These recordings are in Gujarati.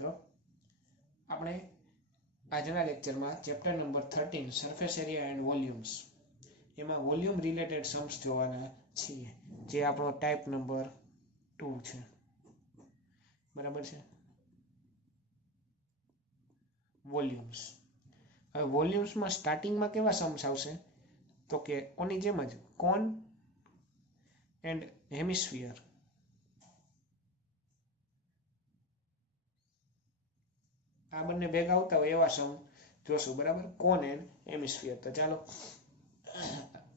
મિત્રો, આપણે આજના લેક્ચરમાં chapter number 13 surface area and volumes એમાં વોલ્યુમ રિલેટેડ सम्स જોવાના છીએ, જે આપણો ટાઈપ નંબર 2 છે. બરાબર છે. વોલ્યુમ્સ. હવે વોલ્યુમ્સમાં સ્ટાર્ટિંગમાં કેવા सम्स આવશે તો કે ઓની જેમ જ કોન એન્ડ હેમિસ્ફિયર. આ બંને ભેગા આવતા હોય એવા સમ જોશું. બરાબર, કોન એન્ડ હેમિસ્ફિયર. તો ચાલો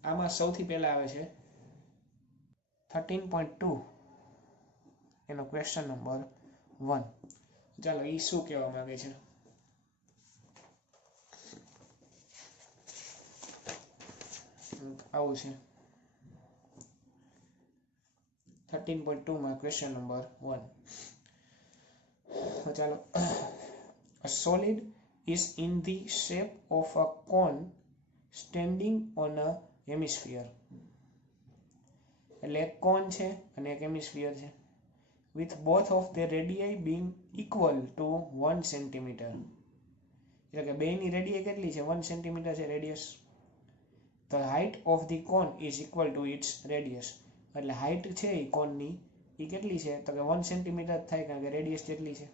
આમાં સૌથી પહેલા આવે છે 13.2 એનો ક્વેશ્ચન નંબર 1. ચાલો એ શું કહેવા માંગે છે? આવું છે 13.2 માં ક્વેશ્ચન નંબર 1. ચાલો, a solid is in the shape of a cone standing on a hemisphere. એટલે એક કોન છે અને એક હેમિસ્ફિયર છે, with both of the radii being equal to 1 cm. એટલે કે બેની રેડિયસ કેટલી છે? 1 cm છે radius. The height of the cone is equal to its radius. એટલે હાઈટ છે એ કોનની એ કેટલી છે? તો કે 1 cm થાય, કારણ કે રેડિયસ જેટલી છે.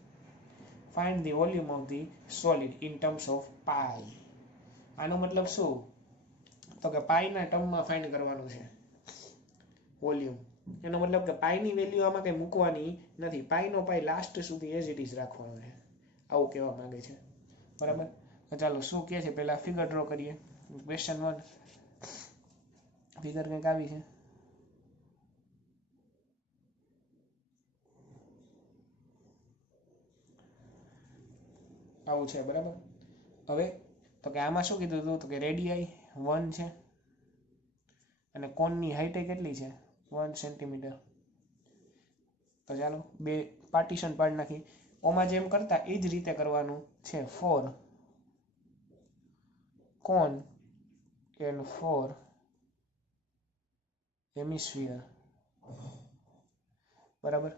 Find the volume of the solid in terms of pi. આનો મતલબ શું? તો કે પાઈ ના ટર્મમાં ફાઇન્ડ કરવાનું છે વોલ્યુમ. એનો મતલબ કે પાઈ ની વેલ્યુ આમાં કઈ મૂકવાની નથી. પાઈ નો પાઈ લાસ્ટ સુધી એઝ ઇટ ઇઝ રાખવાનો છે, આવું કહેવા માંગે છે. બરાબર, ચાલો શું કહે છે પહેલા ફિગર ડ્રો કરીએ. ક્વેશ્ચન 1 ફિગર કંઈક આવી છે. આવું છે. બરાબર, હવે તો કે આમાં શું કીધું હતું? તો કે રેડિયાઈ 1 છે અને કોનની હાઈટ કેટલી છે? 1 cm. તો ચાલો બે પાર્ટીશન પાડી નાખી. ઓમાં જેમ કરતા એ જ રીતે કરવાનું છે for cone and for hemisphere. બરાબર,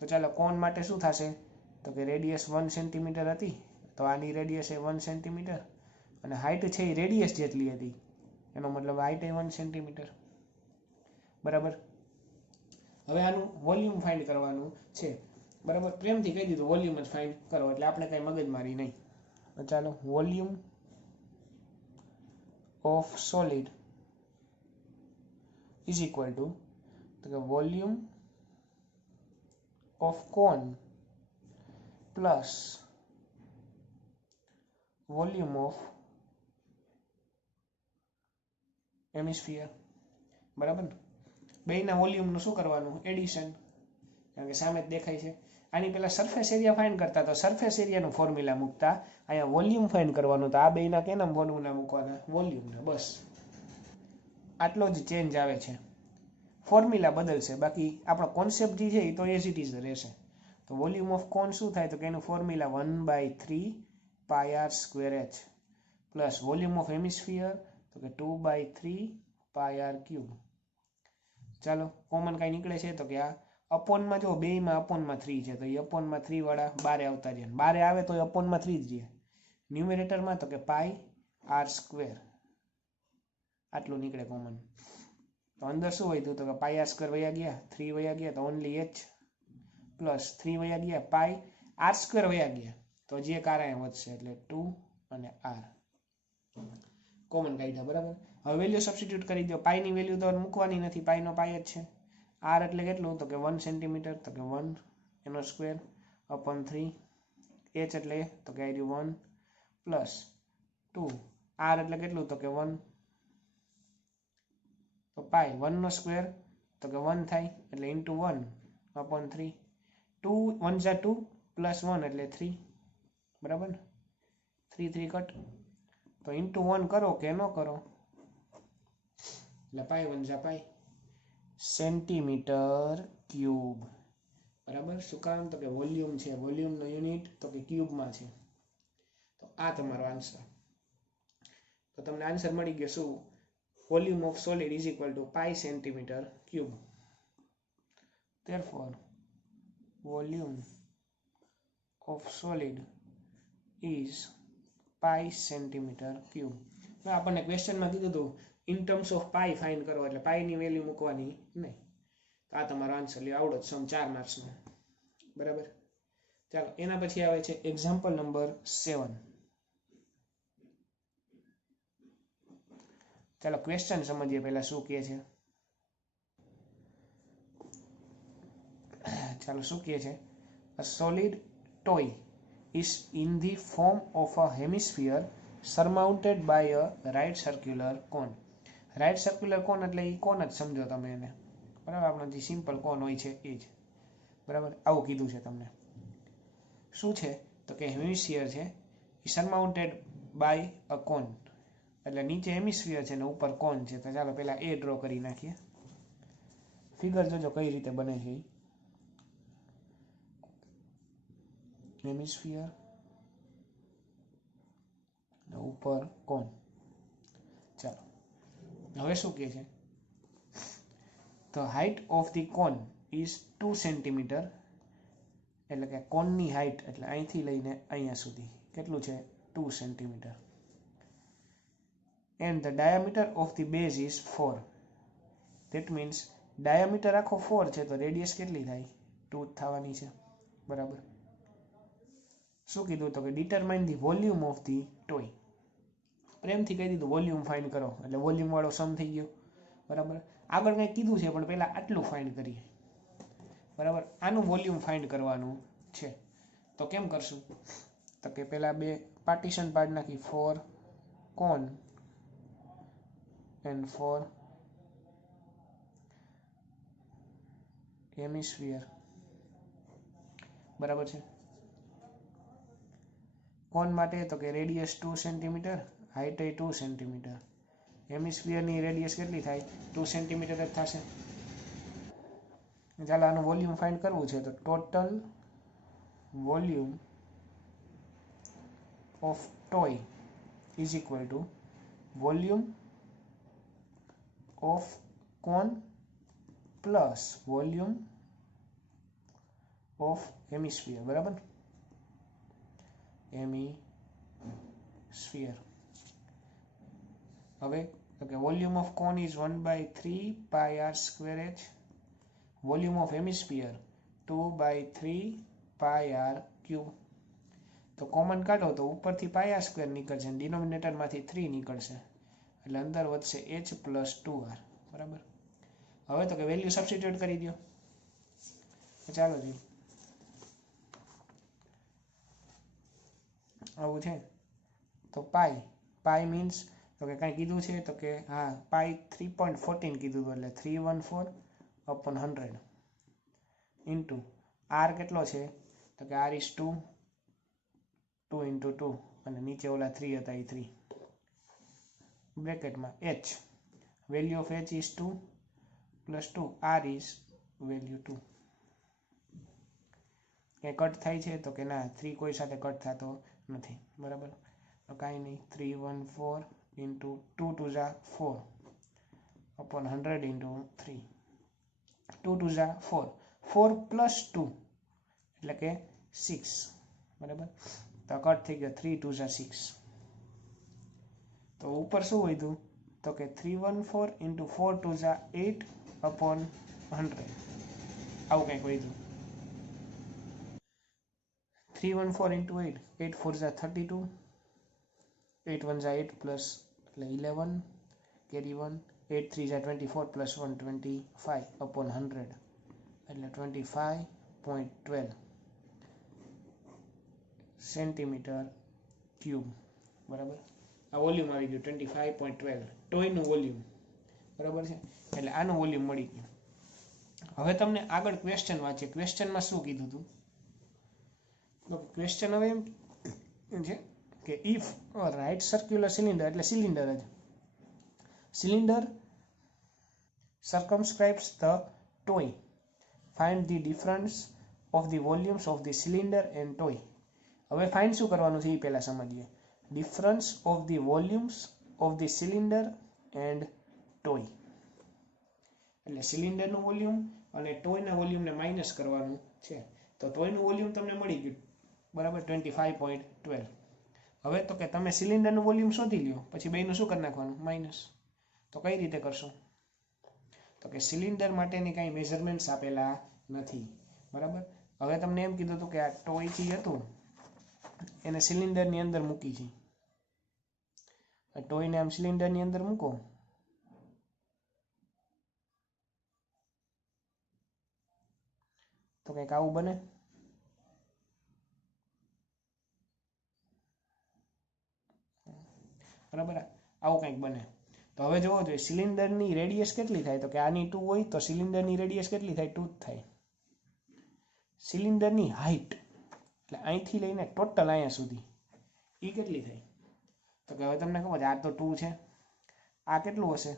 તો ચાલો કોન માટે શું થશે? તો કે રેડિયસ 1 cm હતી, તો આની રેડિયસ એ 1 cm અને હાઈટ છે એ રેડિયસ જેટલી હતી, એનો મતલબ હાઈટ એ 1 cm. બરાબર, હવે આનું વોલ્યુમ ફાઇન્ડ કરવાનું છે. બરાબર, પ્રેમથી કહી દીધું વોલ્યુમ જ ફાઇન્ડ કરો, એટલે આપણે કઈ મગજમારી નહીં. તો ચાલો, volume of solid is equal to તો કે volume of cone plus volume of hemisphere. બરાબર, બેયના વોલ્યુમનું શું કરવાનું? એડિશન, કારણ કે સામે જ દેખાય છે. આની પહેલા સરફેસ એરિયા ફાઇન્ડ કરતા તો સરફેસ એરિયાનું ફોર્મ્યુલા મૂકતા, અહીંયા વોલ્યુમ ફાઇન્ડ કરવાનું. તો આ બેયના કેના ફોર્મ્યુલા મૂકવાના? વોલ્યુમના. બસ આટલો જ ચેન્જ આવે છે, ફોર્મ્યુલા બદલશે, બાકી આપણો કોન્સેપ્ટ જે છે એ તો એઝ ઇટ ઇઝ રહેશે. તો વોલ્યુમ ઓફ કોન શું થાય? તો કે એનું formula 1/3 πr² plus volume of hemisphere તો કે 2/3 πr³. ચાલો, કોમન કઈ નીકળે છે? તો કે આ અપોનમાં જો બેયમાં અપોનમાં 3 છે, તો એ અપોનમાં 3 વાળા બારે આવતા રહે. બારે આવે તો એ અપોનમાં 3 જ રહે. ન્યુમેરેટરમાં તો કે πr², આટલું નીકળે કોમન. તો અંદર શું વધ્યું? તો કે πr² વયા ગયા, 3 વયા ગયા, તો ઓનલી h પ્લસ 3 વયા ગયા, πr² વયા ગયા, તો જે કારણ વધશે એટલે 2 અને r કોમન કાઢ્યા. બરાબર, હવે વેલ્યુ સબસ્ટિટ્યુટ કરી દો. પાઈની વેલ્યુ તો મૂકવાની નથી, પાઈનો પાઈ જ છે. r એટલે કેટલું? તો કે 1 cm, તો કે 1 એનો સ્ક્વેર અપોન 3. h એટલે તો કે 1 પ્લસ 2. r એટલે કેટલું? તો કે 1, તો પાઈ 1 નો સ્ક્વેર તો કે 1 થાય, એટલે ઇન્ટુ 1 અપોન 3. 2 1 જા 2 પ્લસ 1 એટલે 3. બરાબર, 3 3 કટ, તો ઇન્ટુ 1 કરો કે ન કરો, એટલે પાઈ 1 જા પાઈ સેન્ટીમીટર ક્યુબ. બરાબર, શું કામ? તો કે વોલ્યુમ છે, વોલ્યુમનો યુનિટ તો કે ક્યુબમાં છે. તો આ તમારો આન્સર. તો તમને આન્સર મળી ગયો શું? Volume of solid is equal to pi centimetre cube. Therefore volume of solid is pi centimetre cube. આપણને ક્વેશ્ચનમાં કીધું હતું in terms of pi find કરો, એટલે પાઈની વેલ્યુ મૂકવાની નહીં. આ તમારો આન્સર લ્યો, આવડો 4 માર્ક્સનો. બરાબર. ચાલો એના પછી આવે છે એક્ઝામ્પલ નંબર 7. ચાલો ક્વેશ્ચન સમજીએ પહેલા શું કહે છે. ચાલો શું કહે છે, a solid toy is in the form of a hemisphere surmounted by a right circular cone. Right circular cone એટલે એ કોન જ સમજો તમે એને. બરાબર, આપણો જે સિમ્પલ કોન હોય છે એ જ. બરાબર, આવું કીધું છે તમને. શું છે તો કે હેમિસ્ફિયર છે, એ સરમાઉન્ટેડ બાય અ કોન, એટલે નીચે હેમિસ્ફિયર છે ને ઉપર કોન છે. તો ચાલો પહેલા એ ડ્રો કરી નાખીએ. ફિગર જોજો કઈ રીતે બને છે. હેમિસ્ફિયર ઉપર કોન. ચાલો હવે શું કહે છે, તો height of the cone is 2 centimetre, એટલે કે કોનની હાઇટ એટલે અહીંથી લઈને અહીંયા સુધી કેટલું છે 2 centimetre. And the diameter of the base is 4. That means diameter આખો 4 છે તો રેડિયસ કેટલી થાય 2 થવાની છે. બરાબર. શું કીધું તો કે determine the volume of the toy. પ્રેમથી કહી દીધું વોલ્યુમ ફાઇન્ડ કરો, એટલે વોલ્યુમ વાળો સમ થઈ ગયો. બરાબર. આગળ કંઈક કીધું છે પણ પહેલાં આટલું ફાઇન્ડ કરીએ. બરાબર, આનું વોલ્યુમ ફાઇન્ડ કરવાનું છે. તો કેમ કરશું તો કે પહેલાં 2 પાર્ટીશન પાડી નાખી, 4 કોન એન્ડ 4 હેમિસ્ફિયર. બરાબર છે. કોન માટે તો કે રેડિયસ 2 સેન્ટીમીટર, હાઇટ 2 સેન્ટીમીટર. હેમિસ્ફિયરની રેડિયસ કેટલી થાય 2 સેન્ટીમીટર જ થશે. ચાલો આનું વોલ્યુમ ફાઇન્ડ કરવું છે તો total volume of toy is equal to volume of cone plus volume of hemisphere. બરાબર, હેમિસ્ફિયર. હવે તો કે volume of cone is 1/3 pi r square h, volume of hemisphere 2/3 pi r cube. તો કોમન કાઢો તો ઉપરથી પાઈ આર સ્ક્વેર નીકળશે, ડિનોમિનેટરમાંથી 3 નીકળશે, એટલે અંદર વધશે h પ્લસ 2r. બરાબર. હવે તો કે વેલ્યુ સબસ્ટિટ્યુટ કરી દો. ચાલો જી, આવું છે. તો પાઈ મીન્સ તો કે કાંઈ કીધું છે તો કે હા પાઈ 3.14 કીધું હતું, એટલે 314/100 ઇન્ટુ આર કેટલો છે તો કે આર ઇઝ 2 × 2 અને નીચે ઓલા 3 હતા એ 3 બ્રેકેટમાં h. Value of h is 2 + 2, r is value 2. ક્યાંય કટ થાય છે તો કે ના, 3 કોઈ સાથે કટ થતો નથી. બરાબર, તો કાંઈ નહીં, 314 × 2 × 2 = 4/100 × 3, 2 × 2 = 4, 4 + 2 એટલે કે 6. બરાબર, તો કટ થઈ ગયો, 3 × 2 = 6. તો ઉપર શું વધ્યું તો કે 314 × 4 × 2 = 8/100. આવું કંઈક વધ્યું. 314 × 8, 8 × 4 = 32, 8 × 1 = 8 પ્લસ એટલે 11, કેરી 1, 8 × 3 = 24 + 1 25/100 એટલે 25.12 સેન્ટીમીટર ક્યુબ. બરાબર, આ વોલ્યુમ આવી ગયું 25.12, ટોયનું વોલ્યુમ. બરાબર છે, એટલે આનું વોલ્યુમ મળી ગયું. હવે તમને આગળ ક્વેશ્ચન વાંચીએ. ક્વેશ્ચનમાં શું કીધું હતું તો ક્વેશ્ચન હવે એમ છે કે ઇફ રાઇટ સર્ક્યુલર સિલિન્ડર, એટલે સિલિન્ડર જ, cylinder circumscribes the toy, find the difference of the volumes of the cylinder and toy. હવે ફાઇન્ડ શું કરવાનું છે એ પહેલા સમજીએ. Difference of the volumes of the cylinder and toy, એટલે સિલિન્ડરનું વોલ્યુમ અને ટોયના વોલ્યુમને માઇનસ કરવાનું છે. તો ટોયનું વોલ્યુમ તમને મળી ગયું. બરાબર 25.12. હવે તો કે તમે સિલિન્ડરનું વોલ્યુમ શોધી લ્યો, પછી બેનું શું કરી નાખવાનું માઇનસ. તો કઈ રીતે કરશો? તો કે સિલિન્ડર માટેની કાંઈ મેઝરમેન્ટ્સ આપેલા નથી, બરાબર. હવે તમને એમ કીધું હતું કે આ ટોય જે હતું એને સિલિન્ડરની અંદર મૂકી છે. ટોયને આમ સિલિન્ડરની અંદર મૂકો તો કંઈક આવું બને. બરાબર, આવું કંઈક બને. તો હવે જોવો જોઈએ સિલિન્ડરની રેડિયસ કેટલી થાય, તો કે આની 2 હોય તો સિલિન્ડરની રેડિયસ કેટલી થાય? 2 જ થાય. સિલિન્ડરની હાઇટ એટલે અહીંથી લઈને ટોટલ અહીંયા સુધી એ કેટલી થાય? તો કે હવે તમને ખબર છે આ તો 2 છે, આ કેટલું હશે?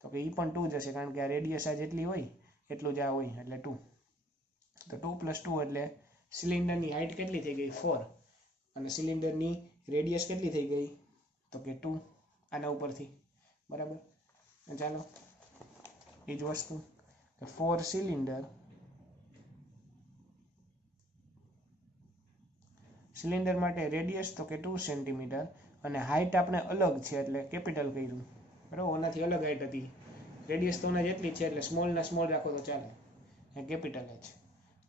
તો કે એ પણ 2 જ હશે, કારણ કે આ રેડિયસ આ જેટલી હોય એટલું જ આ હોય, એટલે 2. તો 2 + 2 એટલે સિલિન્ડરની હાઇટ કેટલી થઈ ગઈ? 4. અને સિલિન્ડરની રેડિયસ કેટલી થઈ ગઈ? તો કે 2 આના ઉપરથી, બરાબર. ચાલો એ જ વસ્તુ કે 4 સિલિન્ડર માટે રેડિયસ તો કે 2 સેન્ટીમીટર અને હાઇટ આપણે અલગ છે એટલે કેપિટલ કર્યું, બરાબર. ઓનાથી અલગ હાઇટ હતી, રેડિયસ તો ઓના જેટલી છે એટલે સ્મોલના સ્મોલ રાખો તો ચાલે, કેપિટલ H.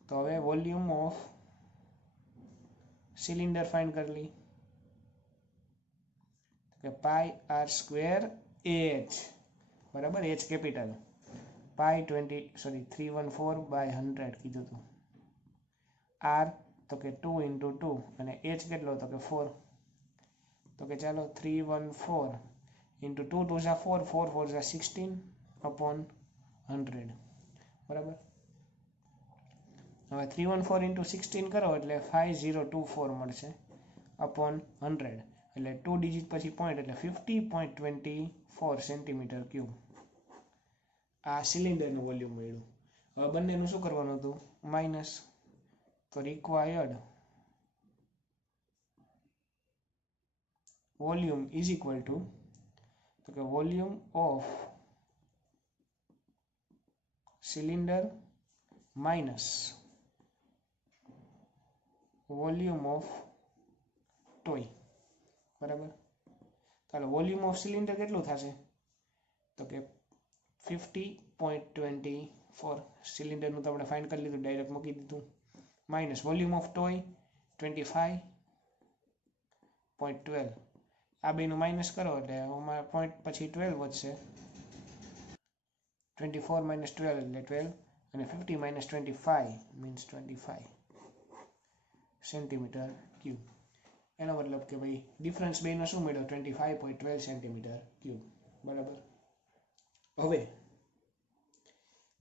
તો હવે વોલ્યુમ ઓફ સિલિન્ડર ફાઇન્ડ કરી લઈ કે πr²H, બરાબર. H કેપિટલ 314/100 કીધું હતું. R તો કે 2 × 2 અને H કેટલો? તો કે 4. તો કે ચાલો 314 × 2 × 4 4 4 16/100, બરાબર. હવે 314 × 16 કરો એટલે 5024 મળશે અપોન 100, એટલે 2 ડિજિટ પછી પોઈન્ટ એટલે 50.24 સેન્ટીમીટર ક્યુબ. આ સિલિન્ડરનું વોલ્યુમ મળ્યું. હવે બંનેનું શું કરવાનું હતું? માઇનસ. તો required volume is equal to, તો કે volume of cylinder minus volume of toy, બરાબર. ચાલો વોલ્યુમ ઓફ સિલિન્ડર કેટલું થશે? તો કે 50.24. સિલિન્ડરનું તો આપણે ફાઇન્ડ કરી લીધું, ડાયરેક્ટ મૂકી દીધું. Minus volume of toy 25.12. આ બેનું માઇનસ કરો એટલે આમાં પોઈન્ટ પછી 12 વધશે. 24 - 12 એટલે 12 અને 50 - 25 મીન્સ 25 સેન્ટીમીટર ક્યુબ. એનો મતલબ કે ભાઈ ડિફરન્સ બેનો શું મળ્યો? 25.12 સેન્ટીમીટર ક્યુબ, બરાબર. હવે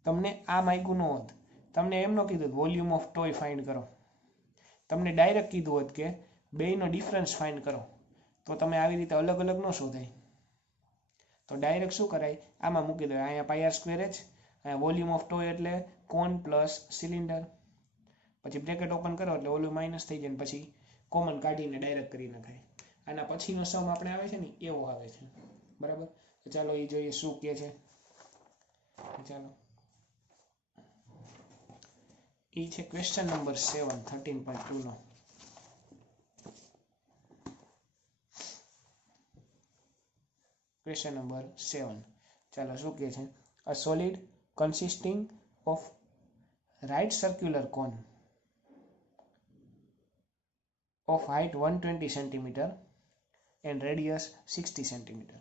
તમને આ માગ્યું ન હોત, તમને એમ ન કીધું વોલ્યુમ ઓફ ટોય ફાઇન્ડ કરો, તમને ડાયરેક્ટ કીધું હોત કે બેયનો ડિફરન્સ ફાઇન્ડ કરો, તો તમે આવી રીતે અલગ અલગ ન શોધાય. તો ડાયરેક્ટ શું કરાય? આમાં મૂકી દો. અહીંયા πr²H, અહીંયા વોલ્યુમ ઓફ ટોય એટલે કોન પ્લસ સિલિન્ડર, પછી બ્રેકેટ ઓપન કરો એટલે ઓલું માઇનસ થઈ જાય, પછી કોમન કાઢીને ડાયરેક્ટ કરી નખાય. આના પછીનો સમ આપણે આવે છે ને એવો આવે છે, બરાબર. તો ચાલો એ જોઈએ શું કહે છે. ચાલો એ છે ક્વેશ્ચન નંબર 7 13.2 નો. Question number 7. ચાલો શું કહે છે? A solid consisting of right circular cone of height 120 centimeter and radius 60 centimeter,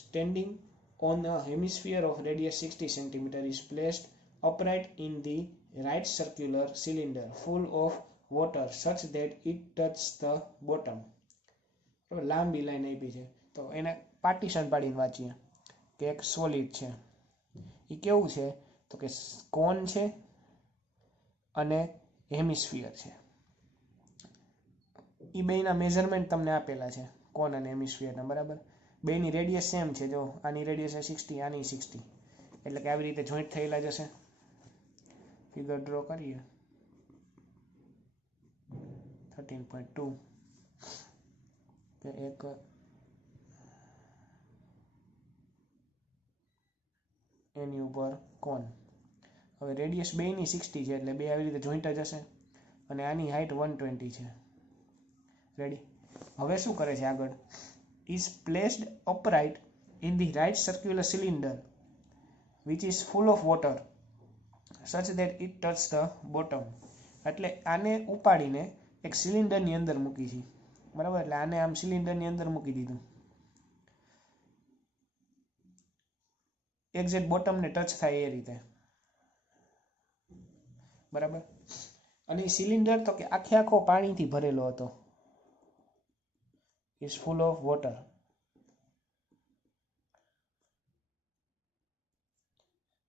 standing on a hemisphere of radius 60 centimeter, is placed upright in the right circular cylinder full of water such that it touches the bottom. લાંબી લાઈન આપી છે તો એને પાર્ટીશન પાડીને વાંચીએ કે એક સોલિડ છે, એ કેવું છે? તો કે કોન છે અને હેમિસ્ફિયર છે. એ બેના મેઝરમેન્ટ તમને આપેલા છે, કોન અને હેમિસ્ફિયરના, બરાબર. બેની રેડિયસ સેમ છે, જો આની રેડિયસ છે 60, આની 60, એટલે કે આવી રીતે જોઈન્ટ થયેલા જશે. ફિગર ડ્રો કરીએ 13.2 કે એક એની ઉપર કોન. હવે રેડિયસ બેની 60 છે એટલે બે આવી રીતે જોઈન્ટ જ હશે. અને આની હાઇટ 120 છે. રેડી. હવે શું કરે છે આગળ? Is placed upright in the right circular cylinder which is full of water such that it touch the bottom. એટલે આને ઉપાડીને એક સિલિન્ડરની અંદર મૂકી છે, બરાબર? એટલે આને આમ સિલિન્ડરની અંદર મૂકી દીધું, એક્ઝેક્ટ બોટમને ટચ થાય એ રીતે, બરાબર? અને સિલિન્ડર તો કે આખો પાણીથી ભરેલો હતો, ઇઝ ફૂલ ઓફ વોટર.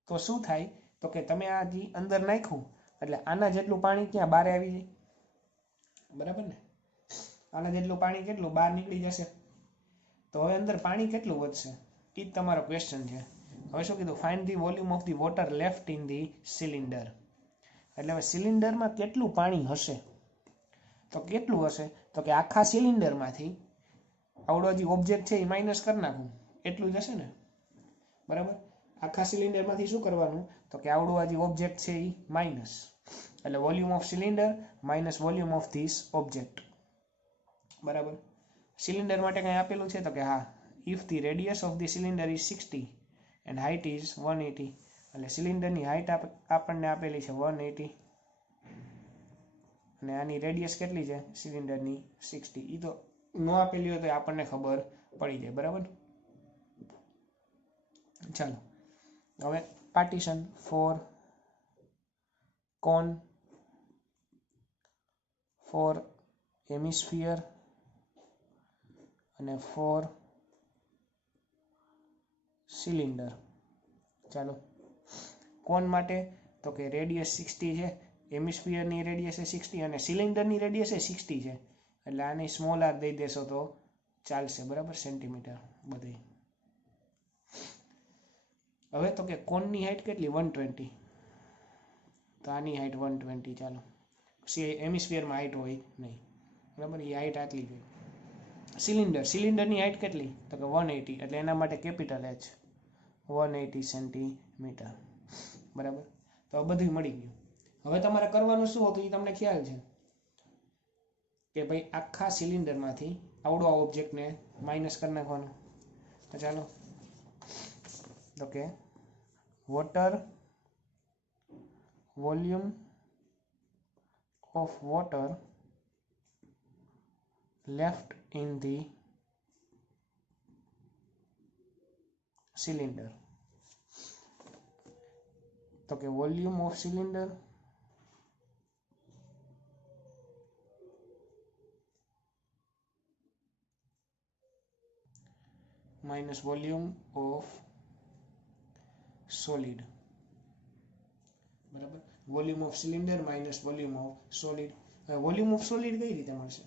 તો શું થાય? તો કે તમે આ જે અંદર નાખ્યું એટલે આના જેટલું પાણી ક્યાં બહાર આવી જાય, બરાબર ને? આના જેટલું પાણી કેટલું બહાર નીકળી જશે. તો હવે અંદર પાણી કેટલું વધશે એ જ તમારો ક્વેશ્ચન છે. હવે શું કીધું? Find the volume of the water left in the cylinder. એટલે હવે સિલિન્ડરમાં કેટલું પાણી હશે? તો કેટલું હશે? તો કે આખા સિલિન્ડરમાંથી આવડો જે ઓબ્જેક્ટ છે એ માઇનસ કરી નાખું એટલું જ હશે ને, બરાબર? આખા સિલિન્ડરમાંથી શું કરવાનું? તો કે આવડું આ જે ઓબ્જેક્ટ છે એ માઇનસ, એટલે volume of cylinder minus volume of this object, બરાબર? સિલિન્ડર માટે કંઈ આપેલું છે? તો કે હા, if the radius of the cylinder is 60 and height is 180. એટલે સિલિન્ડરની હાઇટ આપણને આપેલી છે 180 અને આની રેડિયસ કેટલી છે સિલિન્ડરની? 60. એ તો ન આપેલી હોય તો આપણને ખબર પડી જાય, બરાબર? ચાલો હવે પાર્ટીશન ફોર કોન, ફોર હેમિસ્ફિયર અને ફોર સિલિન્ડર. ચાલો કોન માટે તો કે રેડિયસ 60 છે, હેમિસ્ફિયરની રેડિયસ એ 60 અને સિલિન્ડરની રેડિયસ એ 60 છે, એટલે આને સ્મોલ આર દઈ દેશો તો ચાલશે, બરાબર? સેન્ટીમીટર બધી. હવે તો કે કોનની હાઇટ કેટલી? 120. તો આની હાઇટ 120. ચાલો, હેમિસ્ફિયરમાં હાઇટ હોય નહીં, બરાબર? એ હાઇટ આટલી જોઈએ. સિલિન્ડરની હાઇટ કેટલી? તો કે 180, એટલે એના માટે કેપિટલ H 180 સેન્ટીમીટર, બરાબર? તો બધું મળી ગયું. હવે તમારે કરવાનું શું હતું એ તમને ખ્યાલ છે કે ભાઈ આખા સિલિન્ડરમાંથી આવડો ઓબ્જેક્ટને માઇનસ કરી નાખવાનો. તો ચાલો, તો કે water volume of water left in the cylinder. તો કે volume of cylinder minus volume of solid, બરાબર? Volume of cylinder minus volume of solid. Volume of solid કઈ રીતે મળશે?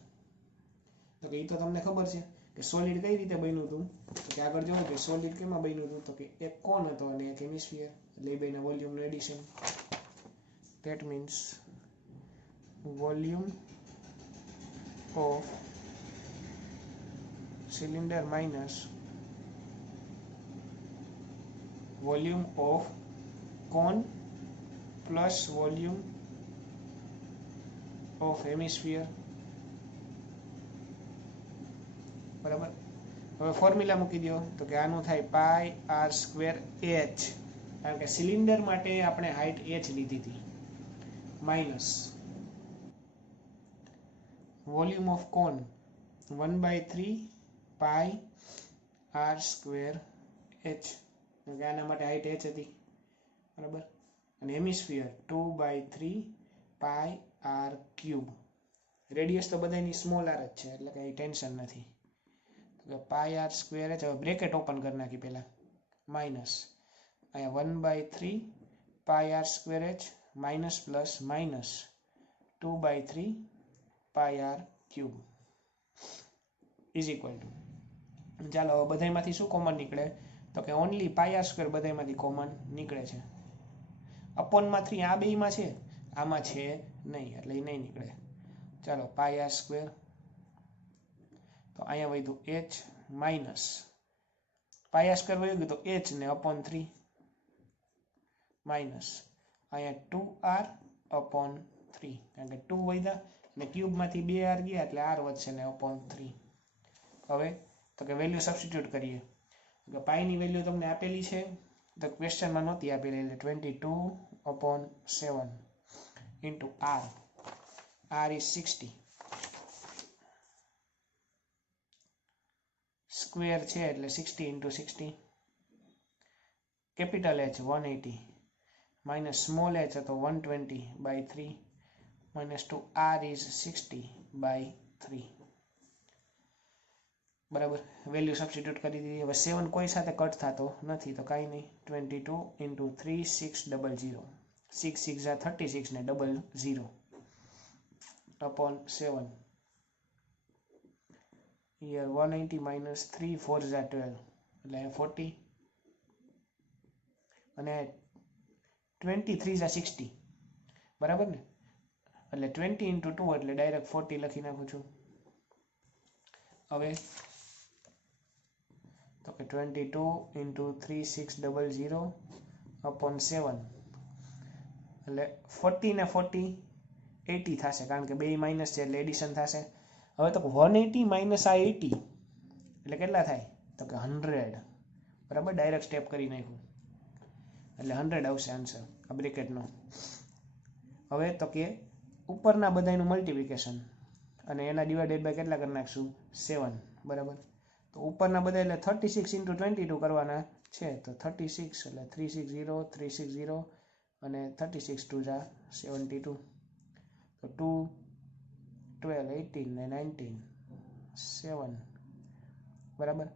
તો કે એ તો તમને ખબર છે કે સોલિડ કઈ રીતે બન્યું હતું. તો કે આગળ જોયું કે સોલિડ કેમાં બન્યું હતું? તો કે એક કોન હતો અને એક હેમિસ્ફિયર, એટલે એ બેના વોલ્યુમનું addition. That means volume of cylinder minus volume of cone plus volume of hemisphere, બરાબર? હવે ફોર્મ્યુલા મૂકી દો. તો કે આનું થાય પાઈ આર સ્ક્વેર એચ, કારણ કે સિલિન્ડર માટે આપણે હાઇટ h લીધી હતી, minus volume of cone 1/3 pi r square h, કારણ કે આના માટે હાઇટ h હતી, બરાબર? અને hemisphere 2/3 pi r cube. Radius તો બધાની સ્મોલ આર જ છે, એટલે કંઈ ટેન્શન નથી. પાઈ આર સ્ક્વેર h, હવે બ્રેકેટ ઓપન કરી નાખી પહેલા, માઇનસ અહીંયા 1/3 pi r square h minus plus minus 2/3 pi r cube is equal to. ચાલો હવે બધામાંથી શું કોમન નીકળે? તો કે ઓનલી પાઈ આર સ્ક્વેર બધામાંથી કોમન નીકળે છે. અપોનમાં 3 આ બેમાં છે, આમાં છે નહીં, એટલે એ નહીં નીકળે. ચાલો પાઈ આર સ્ક્વેર, તો અહીંયા વધ્યું h minus pi r square વહી ગયું તો h ને અપોન 3 માઇનસ અહીંયા 2r અપોન 3 કારણ કે 2 વધ્યા અને ક્યુબમાંથી 2 r ગયા એટલે r વધશે ને અપોન 3. હવે તો કે વેલ્યુ સબસ્ટિટ્યુટ કરીએ કે પાઈની વેલ્યુ તમને આપેલી છે તો ક્વેશ્ચનમાં નહોતી આપેલી એટલે 22/7 ઇન્ટુ r is 60 સ્ક્વેર છે એટલે 60 into 60 capital H 180 minus small h હતો 120/3 માઇનસ 2 r is 60/3 બરાબર. વેલ્યુ સબસ્ટિટ્યુટ કરી દીધી. હવે 7 કોઈ સાથે કટ થતો નથી તો કાંઈ નહીં. 22 ઇન્ટુ 3600 6 6 36 ને 00 upon 7 here 180 minus 3 4 12 એટલે 40 અને 23 60 બરાબર ને એટલે 20 ઇન્ટુ 2 એટલે ડાયરેક્ટ 40 લખી નાખું છું. હવે તો કે 22 ઇન્ટુ 3600 upon 7 એટલે 40 ને 40 80 થશે કારણ કે બે માઇનસ છે એટલે એડિશન થશે. હવે તો 180 માઇનસ આ 80 એટલે કેટલા થાય તો કે 100 બરાબર. ડાયરેક્ટ સ્ટેપ કરી નાખ્યું એટલે 100 આવશે આન્સર આ બ્રેકેટનો. હવે તો કે ઉપરના બધાનું મલ્ટિપ્લિકેશન અને એના ડિવાઇડેડ બાય કેટલા કરી નાખશું 7 બરાબર. તો ઉપરના બધા એટલે 36 ઇન્ટુ 22 કરવાના છે તો 36 એટલે 360 360 અને 36 2 72 તો 2 12 18 ને 19 7 બરાબર.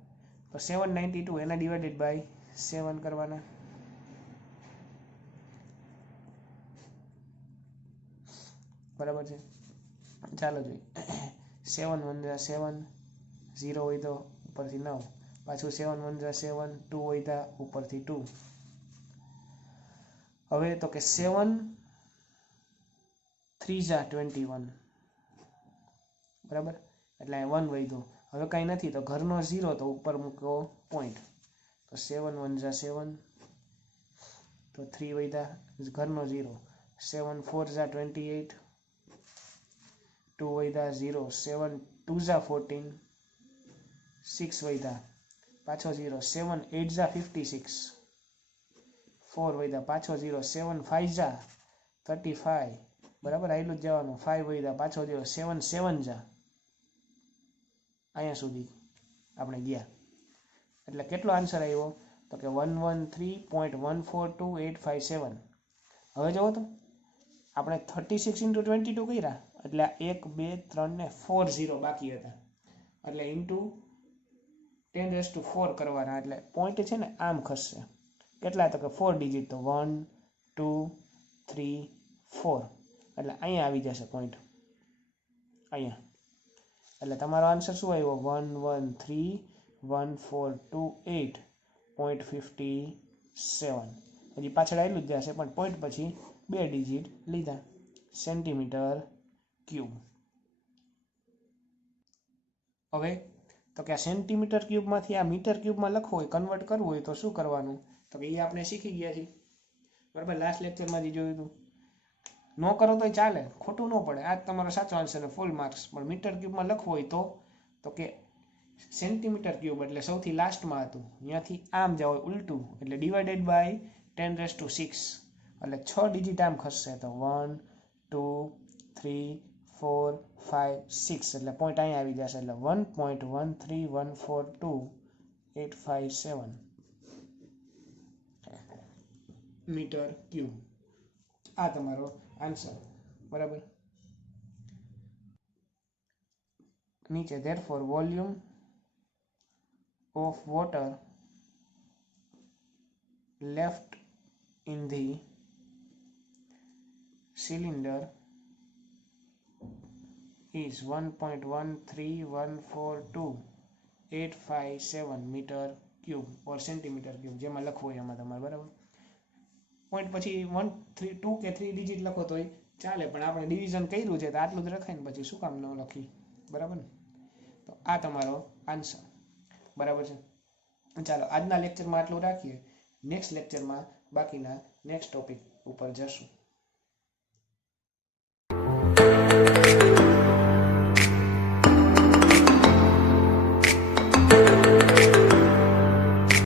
તો 792 એના ડિવાઇડેડ બાય 7 કરવાના બરાબર છે. ચાલો જોઈએ 7 1 7 0 હોય તો ઉપરથી 9 પાછું 7 1 7 2 હોય તો ઉપરથી 2. હવે તો કે 7 3 21 બરાબર એટલે 1 વધ્યો. હવે કાંઈ નથી તો ઘરનો 0 તો ઉપર મૂકો પોઈન્ટ તો 7 1 7 તો 3 વધ્યા ઘરનો 0 7 4 28 2 વધ્યા 0 7 2 14 6 વધ્યા પાછો 0 7 8 56 4 વધ્યા પાછો 0 7 5 35 બરાબર. આટલું જ જવાનું 5 વધ્યા પાછો 0 7 7 અહીંયા સુધી આપણે ગયા એટલે કેટલો આન્સર આવ્યો તો કે 113.142857. હવે જુઓ તો આપણે 36 ઇન્ટુ 22 કર્યા એટલે 1 2 3 ને 4 0 બાકી હતા એટલે ઇન્ટુ 10⁴ કરવાના એટલે પોઈન્ટ છે ને આમ ખસશે. કેટલા તો કે 4 ડિજિટ તો 1 2 3 4 એટલે અહીંયા આવી જશે પોઈન્ટ અહીંયા. એટલે તમારો આન્સર શું આવ્યો 1131428.57. હજી પાછળ આવેલું જ જશે પણ પોઈન્ટ પછી 2 ડિજિટ લીધા સેન્ટીમીટર ક્યુબ. હવે તો કે આ સેન્ટીમીટર ક્યુબમાંથી આ મીટર ક્યુબમાં લખવું હોય કન્વર્ટ કરવું હોય તો શું કરવાનું તો કે એ આપણે શીખી ગયા છીએ બરાબર. લાસ્ટ લેક્ચરમાં જે જોયું હતું ન કરો તોય ચાલે ખોટું ન પડે આ જ તમારો સાચો આન્સર ને ફૂલ માર્ક્સ. પણ મીટર ક્યુબમાં લખવું હોય તો કે સેન્ટીમીટર ક્યુબ એટલે સૌથી લાસ્ટમાં હતું અહીંયાથી આમ જાવ ઉલટું એટલે ડિવાઇડેડ બાય 10⁶ એટલે 6 ડિજિટ આમ ખસશે તો 1 2 3 4 5 6 એટલે પોઈન્ટ અહીંયા આવી જશે એટલે 1.13142.857 મીટર ક્યુબ આ તમારો આન્સર બરાબર. નીચે therefore volume of water left in the cylinder is 1.13142.857 metre cube or centimetre cube જેમાં લખવું હોય એમાં તમારે બરાબર. પોઈન્ટ પછી 1 3 2 કે 3 ડિજિટ લખો તોય ચાલે પણ આપણે ડિવિઝન કર્યું છે તો આટલું જ રખાય ને પછી શું કામ ન લખી બરાબર ને. તો આ તમારો આન્સર બરાબર છે. ચાલો આજના લેક્ચરમાં આટલું રાખીએ. નેક્સ્ટ લેક્ચરમાં બાકીના નેક્સ્ટ ટોપિક ઉપર જશું.